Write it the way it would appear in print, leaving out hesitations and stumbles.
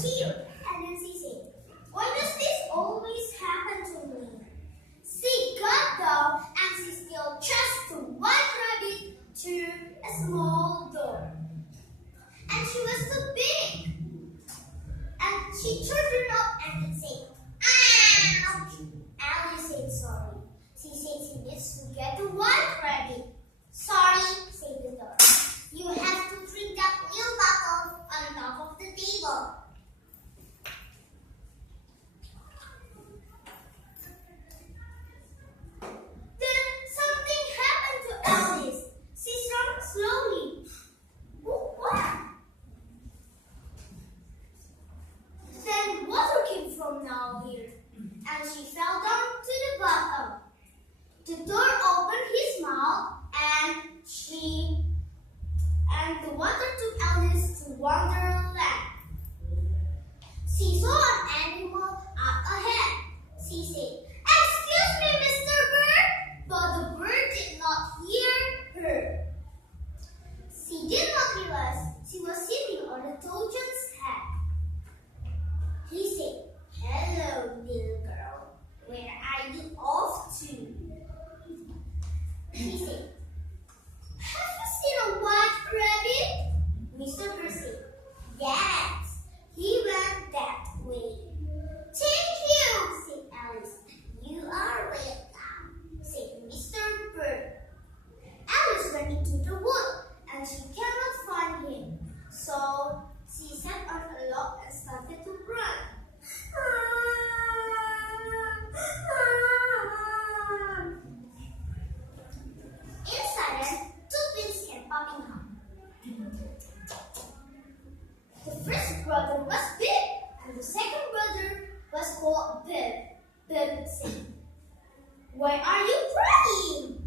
cheered. And then she said, "Why does this always happen to me?" She got down and she still just one rabbit to a small door. And she was so big. And she turned it up and it said, "Ouch!" Alice said sorry. She said she needs to get the white rabbit. "Sorry," said the door. "You have to drink that little bottle on top of the table." Then something happened to Alice. She shrunk slowly. What? Then water came from now here, and she fell down to the bottom. The door opened his mouth, and the water took Alice to wonderland. She saw an animal up ahead. She said, "Excuse me, Mr. Bird," but the bird did not hear her. She did not realize she was sitting on the toad's head. He said, "Hello, little girl. Where are you off to?" He said, "Have you seen a white rabbit?" Mr. Bird said, "Yes, he went that way." "Thank you," said Alice. "You are welcome," said Mr. Bird. Alice went into the wood and she cannot find him. So she sat on a log and started to run. Inside, two twins came popping up. The first brother was big, and the second brother was called Bib. Bib said, "Why are you crying?"